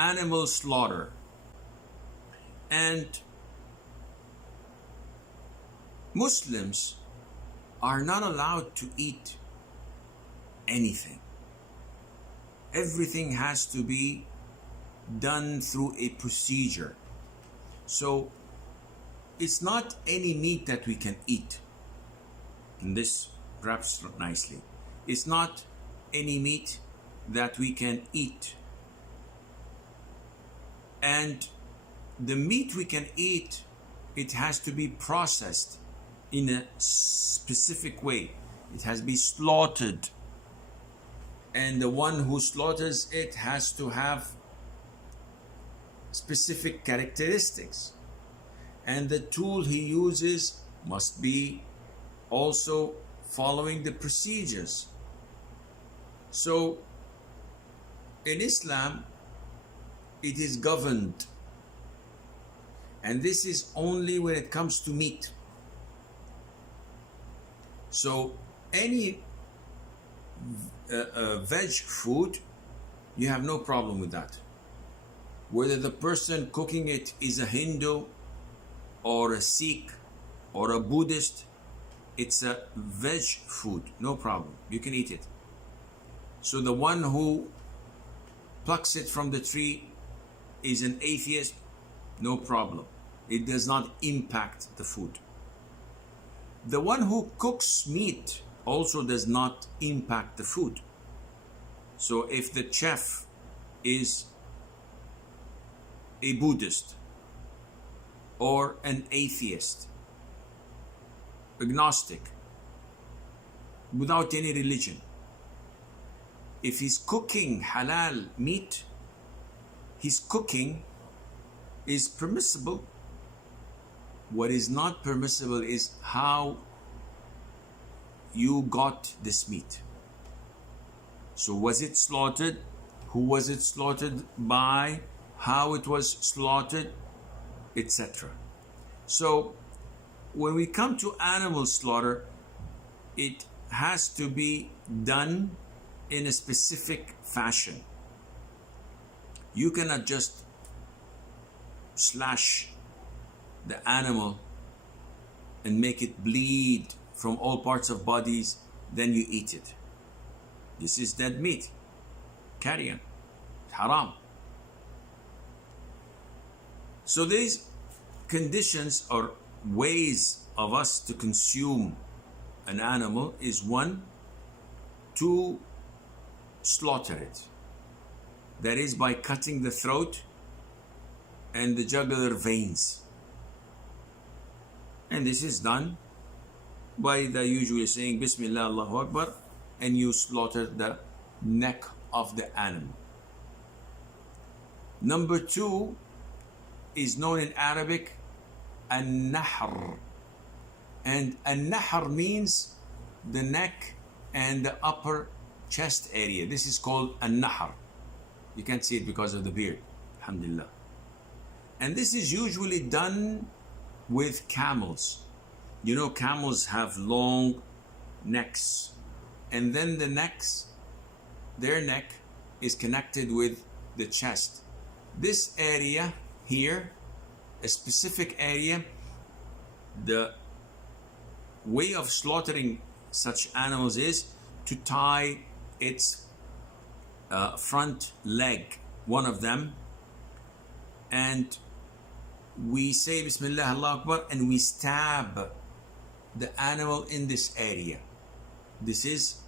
animal slaughter. And Muslims are not allowed to eat anything. Everything has to be done through a procedure. So it's not any meat that we can eat. And this wraps nicely. It's not any meat that we can eat. And the meat we can eat, it has to be processed in a specific way. It has to be slaughtered. And the one who slaughters it has to have specific characteristics. And the tool he uses must be also following the procedures. So in Islam, it is governed. And this is only when it comes to meat. So any veg food, you have no problem with that. Whether the person cooking it is a Hindu or a Sikh or a Buddhist, it's a veg food, no problem. You can eat it. So the one who plucks it from the tree is an atheist, no problem. It does not impact the food. The one who cooks meat also does not impact the food. So if the chef is a Buddhist or an atheist, agnostic, without any religion, if he's cooking halal meat, his cooking is permissible. What is not permissible is how you got this meat. So was it slaughtered? Who was it slaughtered by? How it was slaughtered, etc. So when we come to animal slaughter, it has to be done in a specific fashion. You cannot just slash the animal and make it bleed from all parts of bodies, then you eat it. This is dead meat. Carry on. Haram. So these conditions or ways of us to consume an animal is one, to slaughter it. That is by cutting the throat and the jugular veins. And this is done by the usual saying Bismillah Allahu Akbar, and you slaughter the neck of the animal. Number two is known in Arabic an-nahr. And an-nahr means the neck and the upper chest area. This is called an-nahr. You can't see it because of the beard, alhamdulillah. And this is usually done with camels. You know, camels have long necks, and then the necks, their neck is connected with the chest. This area here, a specific area, the way of slaughtering such animals is to tie its front leg, one of them, and we say Bismillah Allah Akbar, and we stab the animal in this area. This is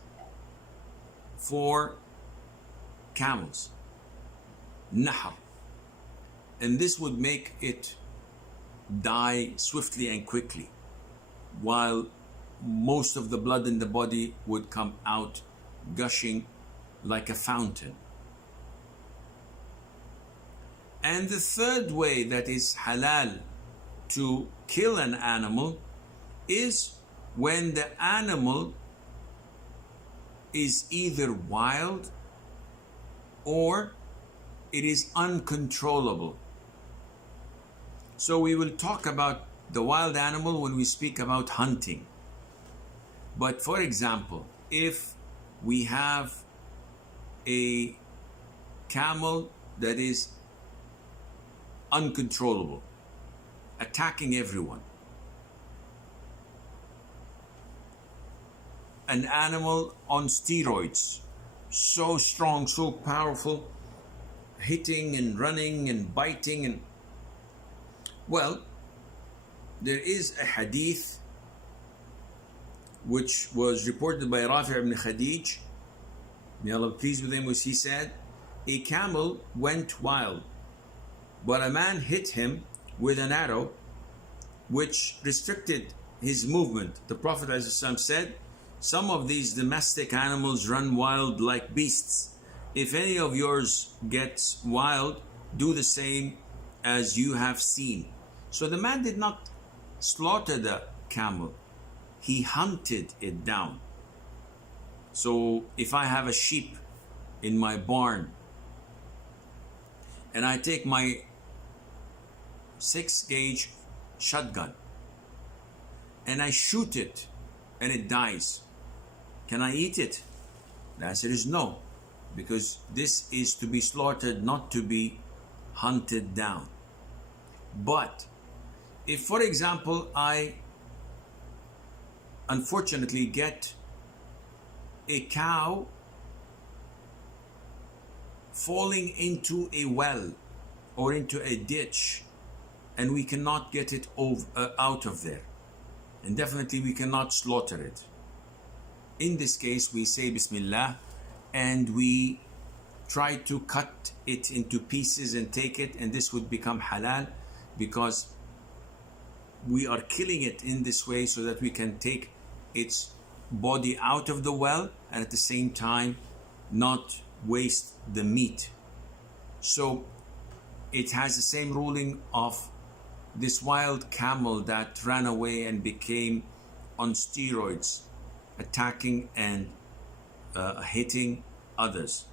for camels, nahr, and this would make it die swiftly and quickly, while most of the blood in the body would come out gushing like a fountain. And the third way that is halal to kill an animal is when the animal is either wild or it is uncontrollable. So we will talk about the wild animal when we speak about hunting. But for example, if we have a camel that is uncontrollable, attacking everyone. An animal on steroids, so strong, so powerful, hitting and running and biting. And well, there is a hadith which was reported by Rafi' ibn Khadij, may Allah be pleased with him, which he said, a camel went wild, but a man hit him with an arrow which restricted his movement. The Prophet ﷺ said, some of these domestic animals run wild like beasts. If any of yours gets wild, do the same as you have seen. So the man did not slaughter the camel, he hunted it down. So if I have a sheep in my barn and I take my 6-gauge shotgun and I shoot it and it dies, can I eat it? The answer is no, because this is to be slaughtered, not to be hunted down. But if, for example, I unfortunately get a cow falling into a well or into a ditch and we cannot get it out of there, and definitely we cannot slaughter it, in this case we say Bismillah and we try to cut it into pieces and take it, and this would become halal because we are killing it in this way so that we can take its body out of the well and at the same time not waste the meat. So it has the same ruling of this wild camel that ran away and became on steroids, attacking and hitting others.